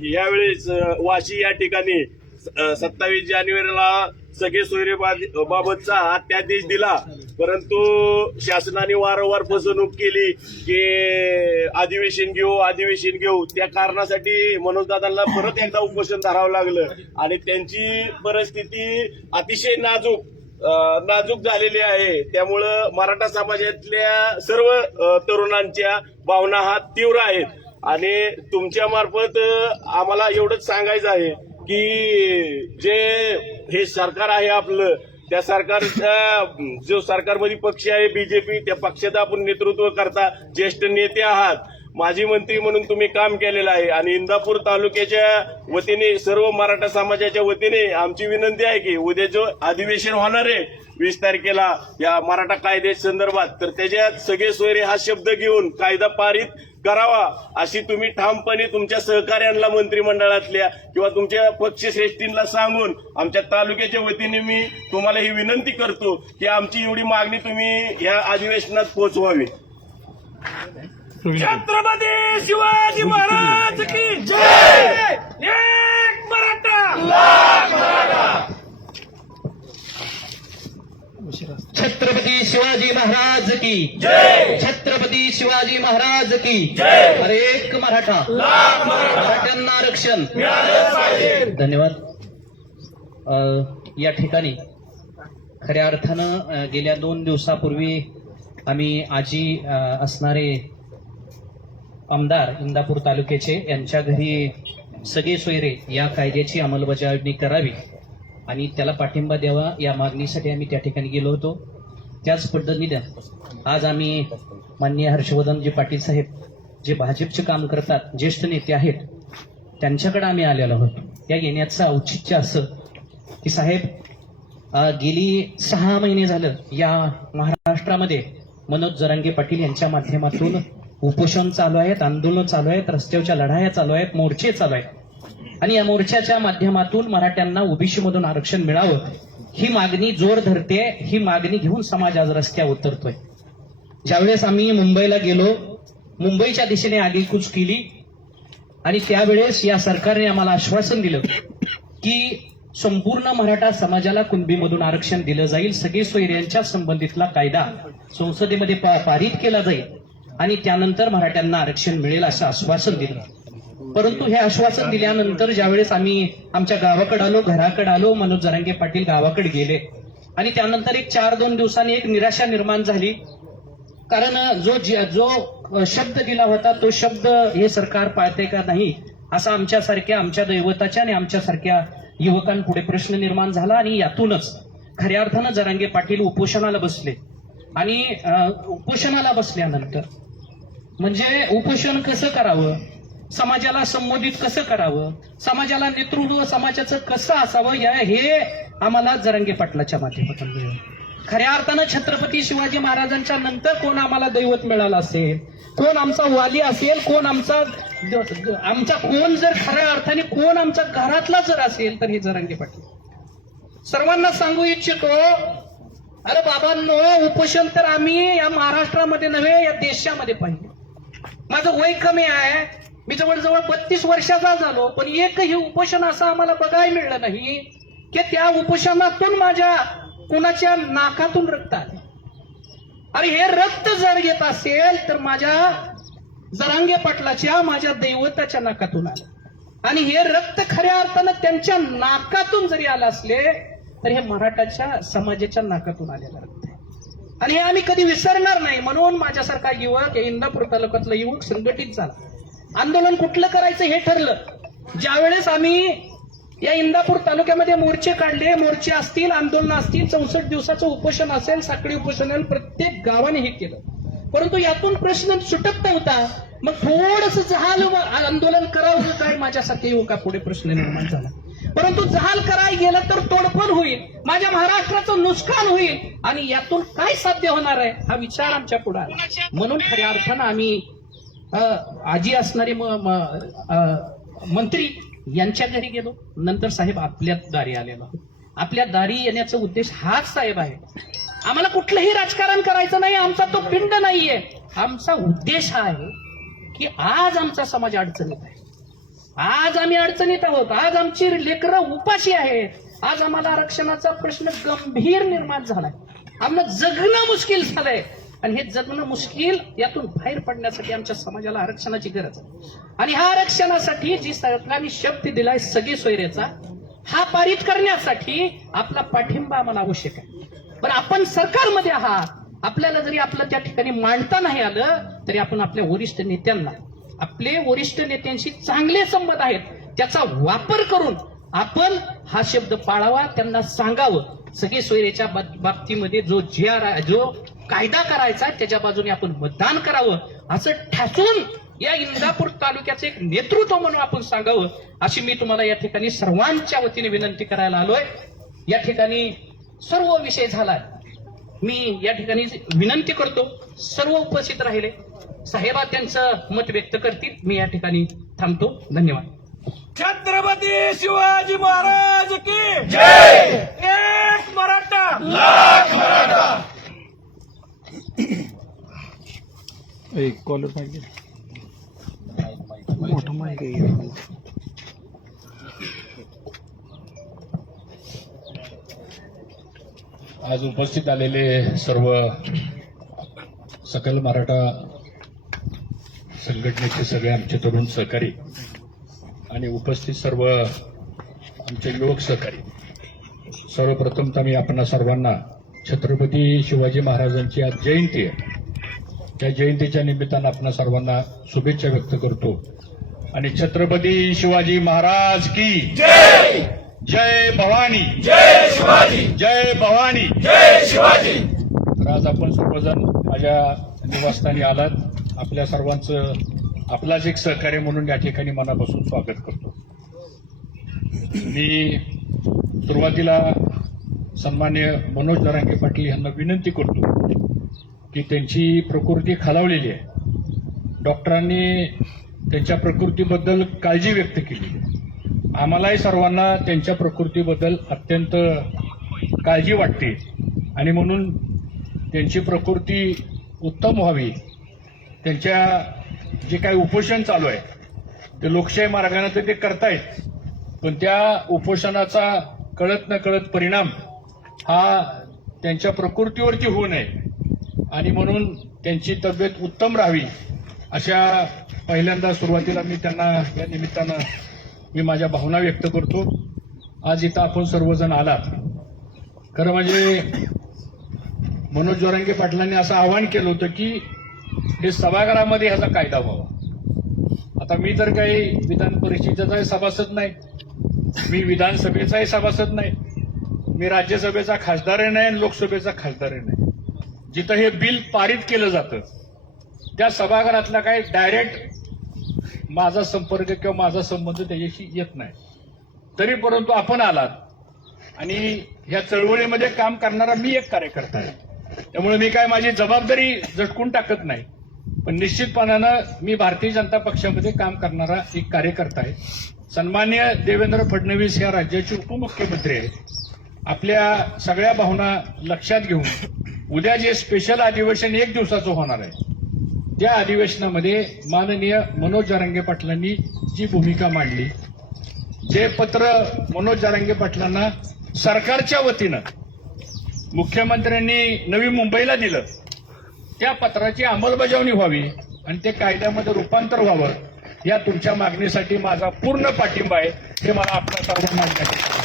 यावेळेस वाशी या ठिकाणी सत्तावीस जानेवारीला सगळे सोयरे बाब- बाबतचा अध्यादेश दिला. परंतु शासनाने वारंवार फसवणूक केली की अधिवेशन घेऊ अधिवेशन घेऊ. त्या कारणासाठी मनोजदादांना परत एकदा उपोषण धरावं लागलं. आणि त्यांची परिस्थिती अतिशय नाजूक नाजूक झालेली आहे. त्यामुळं मराठा समाजातल्या सर्व तरुणांच्या भावना हा तीव्र आहेत. आणि तुमच्या मार्फत आम्हाला एवढंच सांगायचं आहे की जे हे सरकार आहे आपलं त्या सरकारच्या जो सरकारमध्ये पक्ष आहे बीजेपी त्या पक्षाचं आपण नेतृत्व करता ज्येष्ठ नेते आहात माजी मंत्री म्हणून तुम्ही काम केलेलं आहे. आणि इंदापूर तालुक्याच्या वतीने सर्व मराठा समाजाच्या वतीने आमची विनंती आहे की उद्या जो अधिवेशन होणार आहे वीस तारखेला या मराठा कायद्या संदर्भात तर त्याच्यात सगळे सोयरे हा शब्द घेऊन कायदा पारित करावा. अशी तुम्ही ठामपणे तुमच्या सहकार्यांना मंत्रिमंडळातल्या किंवा तुमच्या पक्षश्रेष्ठींना सांगून आमच्या तालुक्याच्या वतीने मी तुम्हाला ही विनंती करतो की आमची एवढी मागणी तुम्ही या अधिवेशनात पोहोचवावी. छत्रपती शिवाजी महाराज की जय! एक मराठा! छत्रपती शिवाजी महाराज की। जय! छत्रपती शिवाजी महाराज की। जय. अरे एक मराठा। मराठ्यांना आरक्षण। धन्यवाद. या ठिकाणी खऱ्या अर्थानं गेल्या दोन दिवसापूर्वी आम्ही आजी असणारे आमदार इंदापूर तालुक्याचे यांच्या घरी सगळे सोयरे या कायद्याची अंमलबजावणी करावी. आणि त्याला पाठिंबा द्यावा या मागणीसाठी आम्ही त्या ठिकाणी गेलो होतो. त्याच पद्धतीने आज आम्ही माननीय हर्षवर्धनजी पाटील साहेब जे भाजपचे काम करतात ज्येष्ठ नेते आहेत त्यांच्याकडे आम्ही आलेलो आहोत या येण्याचं औचित्य असं की साहेब गेली सहा महिने झालं या महाराष्ट्रामध्ये मनोज जरांगे पाटील यांच्या माध्यमातून उपोषण चालू आहेत आंदोलन चालू आहेत रस्त्यावरच्या लढाया चालू आहेत मोर्चे चालू आहेत. आणि या मोर्चाच्या माध्यमातून मराठ्यांना ओबीसीमधून आरक्षण मिळावं ही मागणी जोर धरते ही मागणी घेऊन समाज आज रस्त्यावर उतरतोय. ज्यावेळेस आम्ही मुंबईला गेलो मुंबईच्या दिशेने आगेकूच केली आणि त्यावेळेस या सरकारने आम्हाला आश्वासन दिलं की संपूर्ण मराठा समाजाला कुणबीमधून आरक्षण दिलं जाईल सगळे सोयऱ्यांच्या संबंधितला कायदा संसदेमध्ये पारित केला जाईल आणि त्यानंतर मराठ्यांना आरक्षण मिळेल असं आश्वासन दिलं. परंतु हे आश्वासन दिल्यानंतर ज्यावेळेस आम्ही आमच्या गावाकडे आलो घराकडे आलो मनोज जरांगे पाटील गावाकडे गेले. आणि त्यानंतर एक चार दोन दिवसांनी एक निराशा निर्माण झाली. कारण जो जो शब्द दिला होता तो शब्द हे सरकार पाळते का नाही असा आमच्यासारख्या आमच्या दैवताच्या आणि आमच्यासारख्या युवकांपुढे प्रश्न निर्माण झाला आणि यातूनच खऱ्या अर्थानं जरांगे पाटील उपोषणाला बसले. आणि उपोषणाला बसल्यानंतर म्हणजे उपोषण कसं करावं? समाजाला संबोधित कसं करावं? समाजाला नेतृत्व समाजाचं कसं असावं? या हे आम्हाला जरंगे पाटलाच्या माध्यमातून मिळेल. खऱ्या अर्थानं छत्रपती शिवाजी महाराजांच्या नंतर कोण आम्हाला दैवत मिळालं असेल? कोण आमचा वाली असेल? कोण आमचा आमचा कोण जर खऱ्या अर्थाने कोण आमचा घरातला जर असेल तर हे जरंगे पाटील. सर्वांना सांगू इच्छितो अरे बाबांनो उपोषण तर आम्ही या महाराष्ट्रामध्ये नव्हे या देशामध्ये पाहिजे. माझं वय कमी आहे. मी जवळजवळ बत्तीस वर्षाचा झालो पण एकही उपोषण असं आम्हाला बघायला मिळलं नाही की त्या उपोषणातून माझ्या कुणाच्या नाकातून रक्त आले. अरे हे रक्त जर येत असेल तर माझ्या जरांगे पाटलाच्या माझ्या दैवताच्या नाकातून आलं. आणि हे रक्त खऱ्या अर्थानं त्यांच्या नाकातून जरी आलं असले तर हे मराठाच्या समाजाच्या नाकातून आलेलं रक्त आहे. आणि हे आम्ही कधी विसरणार नाही म्हणून माझ्यासारखा युवक या इंदापूर तालुक्यातला युवक संघटित झाला. आंदोलन कुठलं करायचं हे ठरलं. ज्यावेळेस आम्ही या इंदापूर तालुक्यामध्ये मोर्चे काढले मोर्चे असतील आंदोलन असतील चौसष्ट दिवसाचं उपोषण असेल साखळी उपोषण असेल प्रत्येक गावाने हे केलं. परंतु यातून प्रश्न सुटत नव्हता. मग थोडस जहाल आंदोलन करावं काय माझ्यासारख्या युवका पुढे प्रश्न निर्माण झाला. परंतु जहाल करायला गेलं तर तोडफोड होईल माझ्या महाराष्ट्राचं नुकसान होईल आणि यातून काय साध्य होणार आहे हा विचार आमच्या पुढे आला. म्हणून खऱ्या अर्थानं आम्ही आजी असणारे म- मंत्री यांच्या घरी गेलो. नंतर साहेब आपल्या दारी आलेलो. आपल्या दारी येण्याचा उद्देश हाच साहेब आहे. आम्हाला कुठलंही राजकारण करायचं नाही आमचा तो पिंड नाहीये. आमचा उद्देश हा आहे की आज आमचा समाज अडचणीत आहे. आज आम्ही अडचणीत आहोत. आज आमची लेकरं उपाशी आहेत. आज आम्हाला आरक्षणाचा प्रश्न गंभीर निर्माण झालाय. आम्हाला जगणं मुश्किल झालंय. आणि हे जगणं मुश्किल यातून बाहेर पडण्यासाठी आमच्या समाजाला आरक्षणाची गरज आहे. आणि ह्या आरक्षणासाठी जी सरकारने शब्द दिलाय सगळी सोयरेचा हा पारित करण्यासाठी आपला पाठिंबा आम्हाला आवश्यक आहे. पण आपण सरकारमध्ये आहात आपल्याला जरी आपलं त्या ठिकाणी मांडता नाही आलं तरी आपण आपल्या वरिष्ठ नेत्यांना आपले वरिष्ठ नेत्यांशी चांगले संबंध आहेत त्याचा वापर करून आपण हा शब्द पाळावा त्यांना सांगावं. सगळे सोयरेच्या बाबतीमध्ये जो जी आर जो कायदा करायचा आहे, त्याच्या बाजूने आपण मतदान करावं असं ठासून या इंदापूर तालुक्याचं एक नेतृत्व म्हणून आपण सांगावं अशी मी तुम्हाला या ठिकाणी सर्वांच्या वतीने विनंती करायला आलोय. या ठिकाणी सर्व विषय झालाय मी या ठिकाणी विनंती करतो सर्व उपस्थित राहिले. साहेबा त्यांचं मत व्यक्त करतील मी या ठिकाणी थांबतो. धन्यवाद. छत्रपती शिवाजी महाराज की जय! एक मराठा. एक कॉलर पाहिजे मोठा माहिती आहे आज उपस्थित आलेले सर्व सकल मराठा संघटनेचे सगळे आमचे तरुण सहकारी आणि उपस्थित सर्व आमचे युवक सहकारी. सर्वप्रथम तर मी आपणा सर्वांना छत्रपती शिवाजी महाराजांची आज जयंती आहे. त्या जयंतीच्या निमित्तानं आपणा सर्वांना शुभेच्छा व्यक्त करतो. आणि छत्रपती शिवाजी महाराज की जय! जय भवानी! जय शिवाजी! जय भवानी! जय शिवाजी! तर आज आपण सर्वजण माझ्या निवासस्थानी आलात. आपल्या सर्वांचं आपलाच एक सहकार्य म्हणून या ठिकाणी मनापासून स्वागत करतो. मी सुरुवातीला सन्मान्य मनोज दरांगे पाटील यांना विनंती करतो की त्यांची प्रकृती खालावलेली आहे. डॉक्टरांनी त्यांच्या प्रकृतीबद्दल काळजी व्यक्त केली. आम्हालाही सर्वांना त्यांच्या प्रकृतीबद्दल अत्यंत काळजी वाटते. आणि म्हणून त्यांची प्रकृती उत्तम व्हावी. त्यांच्या जे काही उपोषण चालू आहे ते लोकशाही मार्गाने तर ते करतायत. पण त्या उपोषणाचा कळत न कळत परिणाम हा त्यांच्या प्रकृतीवरती होऊ नये. आणि म्हणून त्यांची तब्येत उत्तम राहावी अशा पहिल्यांदा सुरुवातीला मी त्यांना या निमित्तानं मी माझ्या भावना व्यक्त करतो. आज इथं आपण सर्वजण आलात. खरं म्हणजे मनोज जोरंगे पाटलांनी असं आवाहन केलं होतं की हे सभागृहामध्ये ह्याचा कायदा व्हावा. आता मी तर काही विधान परिषदेचाही सभासद नाही. मी विधानसभेचाही सभासद नाही. मी राज्यसभेचा खासदारही नाही आणि लोकसभेचा खासदारही नाही. जिथं हे बिल पारित केलं जातं त्या सभागृहातला काही डायरेक्ट माझा संपर्क किंवा माझा संबंध त्याच्याशी येत नाही. तरी परंतु आपण आलात आणि ह्या चळवळीमध्ये काम करणारा मी एक कार्यकर्ता आहे. त्यामुळे मी काय माझी जबाबदारी झटकून टाकत नाही. पण निश्चितपणानं मी भारतीय जनता पक्षामध्ये काम करणारा एक कार्यकर्ता आहे. सन्मान्य देवेंद्र फडणवीस या राज्याचे उपमुख्यमंत्री आहेत. आपल्या सगळ्या भावना लक्षात घेऊन उद्या जे स्पेशल अधिवेशन एक दिवसाचं होणार आहे त्या अधिवेशनामध्ये माननीय मनोज जारंगे पाटलांनी जी भूमिका मांडली जे पत्र मनोज जारंगे पाटलांना सरकारच्या वतीनं मुख्यमंत्र्यांनी नवी मुंबईला दिलं त्या पत्राची अंमलबजावणी व्हावी आणि ते कायद्यामध्ये रूपांतर व्हावं या तुमच्या मागणीसाठी माझा पूर्ण पाठिंबा आहे हे मला आपल्या सर्व मागण्याची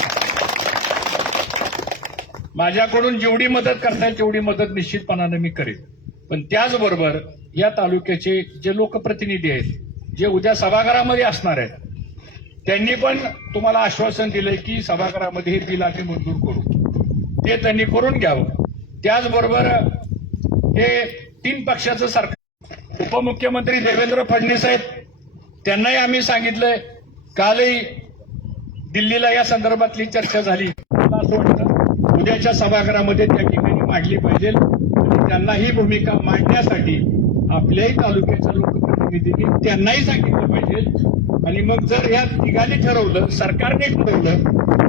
माझ्याकडून जेवढी मदत करता येईल तेवढी मदत निश्चितपणानं मी करेन. पण त्याचबरोबर या तालुक्याचे जे लोकप्रतिनिधी आहेत जे उद्या सभागृहामध्ये असणार आहेत त्यांनी पण तुम्हाला आश्वासन दिलंय की सभागृहामध्ये हे बिल आम्ही मंजूर करू. ते त्यांनी करून घ्यावं. त्याचबरोबर हे तीन पक्षाचं सरकार उपमुख्यमंत्री देवेंद्र फडणवीस आहेत त्यांनाही आम्ही सांगितलंय कालही दिल्लीला या संदर्भातली चर्चा झाली. मला असं वाटतं उद्याच्या सभागृहामध्ये त्या ठिकाणी मांडली पाहिजे. त्यांना ही भूमिका मांडण्यासाठी आपल्याही तालुक्याच्या लोकप्रतिनिधींनी त्यांनाही सांगितलं पाहिजे. आणि मग जर या तिघांनी ठरवलं सरकारने ठरवलं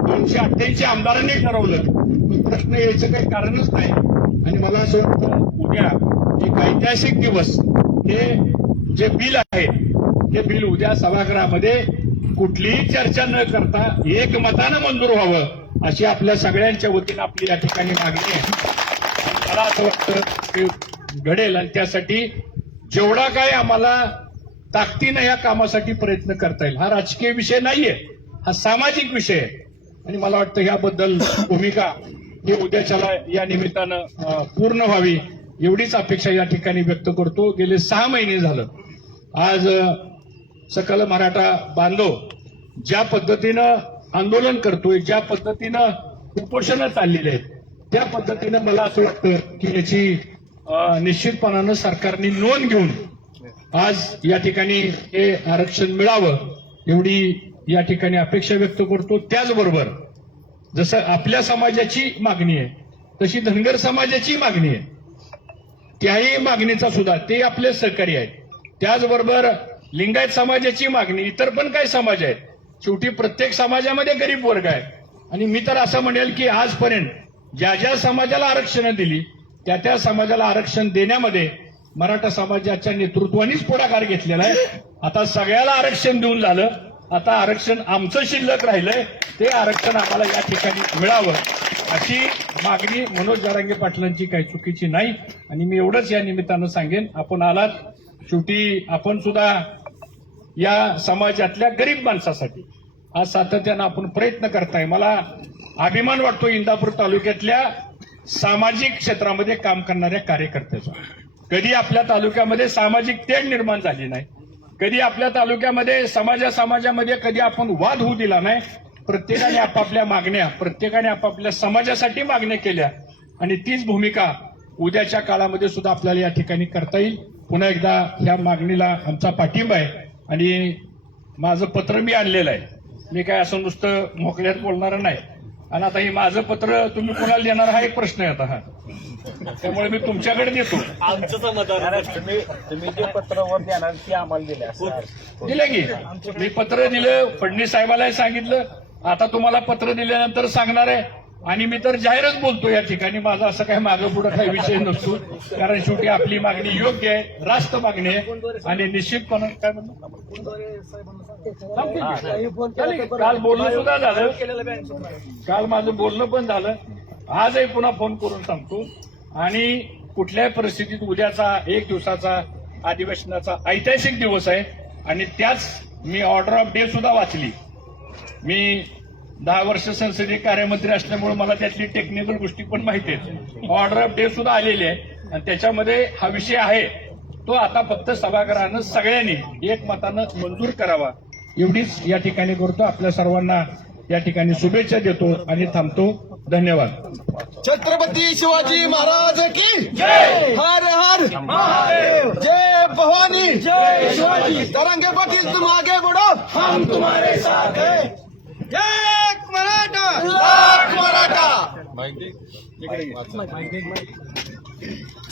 दोनशे अठ्ठ्याऐंशी आमदारांनी ठरवलं तर प्रश्न यायचं काही कारणच नाही. आणि मला असं वाटतं उद्या एक ऐतिहासिक दिवस हे जे बिल आहे हे बिल उद्या सभागृहामध्ये कुठलीही चर्चा न करता एकमतानं मंजूर व्हावं. अशी आपल्या सगळ्यांच्या वतीनं आपली या ठिकाणी मागणी आहे. मला असं वाटतं की घडेल आणि त्यासाठी जेवढा काय आम्हाला ताकदीनं या कामासाठी प्रयत्न करता येईल हा राजकीय विषय नाहीये हा सामाजिक विषय आहे. आणि मला वाटतं ह्याबद्दल भूमिका ही उद्याच्याला या निमित्तानं पूर्ण व्हावी एवढीच अपेक्षा या ठिकाणी व्यक्त करतो. गेले सहा महिने झालं. आज सकल मराठा बांधव ज्या पद्धतीनं आंदोलन करतोय ज्या पद्धतीनं उपोषणं चाललेली आहेत त्या पद्धतीनं मला असं वाटतं की याची निश्चितपणानं सरकारने नोंद घेऊन आज या ठिकाणी हे आरक्षण मिळावं एवढी या ठिकाणी अपेक्षा व्यक्त करतो. त्याचबरोबर जसं आपल्या समाजाची मागणी आहे तशी धनगर समाजाची मागणी आहे. त्याही मागणीचा सुद्धा ते आपले सहकारी आहेत. त्याचबरोबर लिंगायत समाजाची मागणी इतर पण काही समाज आहेत. शेवटी प्रत्येक समाजामध्ये गरीब वर्ग आहे. आणि मी तर असं म्हणेल की आजपर्यंत ज्या ज्या समाजाला आरक्षणं दिली त्या त्या समाजाला आरक्षण देण्यामध्ये मराठा समाजाच्या नेतृत्वानेच पुढाकार घेतलेला आहे. आता सगळ्याला आरक्षण देऊन झालं. आता आरक्षण आमचं शिल्लक राहिलंय. ते आरक्षण आम्हाला या ठिकाणी मिळावं अशी मागणी मनोज जारांगे पाटलांची काही चुकीची नाही. आणि मी एवढंच या निमित्तानं सांगेन. आपण आलात. शेवटी आपण सुद्धा या समाजातल्या गरीब माणसासाठी. आज सातत्यानं आपण प्रयत्न करताय. मला अभिमान वाटतो इंदापूर तालुक्यातल्या सामाजिक क्षेत्रामध्ये काम करणाऱ्या कार्यकर्त्याचा. कधी आपल्या तालुक्यामध्ये सामाजिक तेढ निर्माण झाली नाही. कधी आपल्या तालुक्यामध्ये समाजा समाजामध्ये कधी आपण वाद होऊ दिला नाही. प्रत्येकाने आपापल्या मागण्या प्रत्येकाने आपापल्या समाजासाठी मागण्या केल्या. आणि तीच भूमिका उद्याच्या काळामध्ये सुद्धा आपल्याला या ठिकाणी करता येईल. पुन्हा एकदा या मागणीला आमचा पाठिंबा आहे. आणि माझं पत्र मी आणलेलं आहे. मी काय असं नुसतं मोकळ्यात बोलणार नाही. आणि आता हे माझं पत्र तुम्ही कोणाला देणार हा एक प्रश्न आहे आता हा. त्यामुळे मी तुमच्याकडे देतो. तुम्ही तुम्ही जे पत्रावर देणार ती आम्हाला दिले असं दिलं की? मी पत्र दिलं फडणवीस साहेबालाही सांगितलं. आता तुम्हाला पत्र दिल्यानंतर सांगणार आहे आणि मी तर जाहीरच बोलतो या ठिकाणी माझा असं काही मागं पुढं काही विषय नसतो. कारण शेवटी आपली मागणी योग्य आहे रास्त मागणी आहे. आणि निश्चितपणे काय म्हणतो? काल बोलणं सुद्धा झालं. काल माझं बोलणं पण झालं. आजही पुन्हा फोन करून सांगतो. आणि कुठल्याही परिस्थितीत उद्याचा एक दिवसाचा अधिवेशनाचा ऐतिहासिक दिवस आहे. आणि त्याच मी ऑर्डर ऑफ डे सुद्धा वाचली. मी दहा वर्ष संसदीय कार्यमंत्री असल्यामुळे मला त्यातली टेक्निकल गोष्टी पण माहिती आहेत. ऑर्डर ऑफ डे सुद्धा आलेली आहे. आणि त्याच्यामध्ये हा विषय आहे. तो आता फक्त सभागृहानं सगळ्यांनी एकमतानं मंजूर करावा. एवढीच या ठिकाणी करतो. आपल्या सर्वांना या ठिकाणी शुभेच्छा देतो आणि थांबतो. धन्यवाद. छत्रपती शिवाजी महाराज की जय! हर हर जय भवानी! जय शिवाजी! तरंगे पाटील तुम आगे बढ़ो। हम तुम्हारे साथ हैं। एक मराठा! लाख मराठा!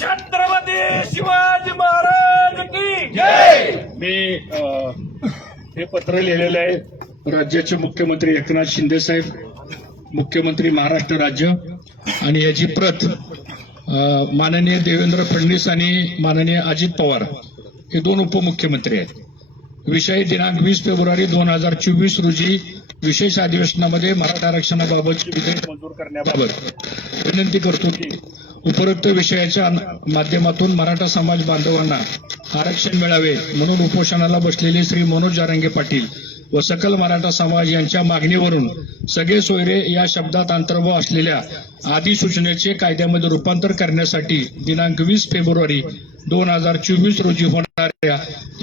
छत्रपती शिवाजी महाराज की जय! मी हे पत्र लिहिलेलं आहे. राज्याचे मुख्यमंत्री एकनाथ शिंदे साहेब मुख्यमंत्री महाराष्ट्र राज्य आणि याची प्रत माननीय देवेंद्र फडणवीस आणि माननीय अजित पवार हे दोन उपमुख्यमंत्री आहेत. विषय दिनांक वीस फेब्रुवारी दोन हजार चोवीस रोजी विशेष अधिवेशनामध्ये मराठा आरक्षणाबाबतचे विधेयक मंजूर करण्याबाबत विनंती करतो की उपरोक्त विषयाच्या माध्यमातून मराठा समाज बांधवांना आरक्षण मिळावे म्हणून उपोषणाला बसलेले श्री मनोज जारंगे पाटील व सकल मराठा समाज यांच्या मागणीवरून सगळे सोयरे या शब्दात अंतर्भाव असलेल्या अधिसूचनेचे कायद्यामध्ये रूपांतर करण्यासाठी दिनांक वीस फेब्रुवारी दोन हजार चोवीस रोजी होणाऱ्या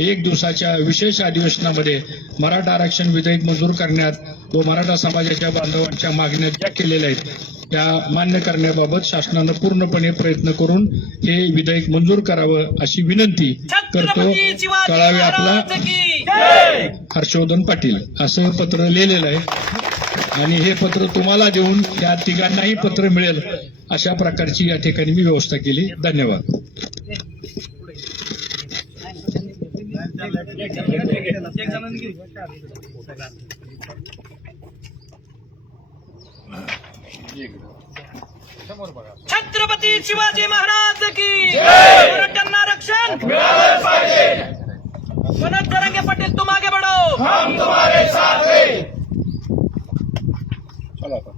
एक दिवसाच्या विशेष अधिवेशनामध्ये मराठा आरक्षण विधेयक मंजूर करण्यात व मराठा समाजाच्या बांधवांच्या मागण्या ज्या केलेल्या आहेत. त्या मान्य करण्याबाबत शासनानं पूर्णपणे प्रयत्न करून हे विधेयक मंजूर करावं अशी विनंती करतो. कळावे आपला. हर्षवर्धन पाटील असं पत्र लिहिलेलं आहे. आणि हे पत्र तुम्हाला देऊन या तिघांनाही पत्र मिळेल अशा प्रकारची या ठिकाणी मी व्यवस्था केली. धन्यवाद. छत्रपती शिवाजी महाराज की आरक्षण मनोज जरांगे पाटील तुम आगे बढ़ो। हम तुम्हारे साथ हैं। चला आता.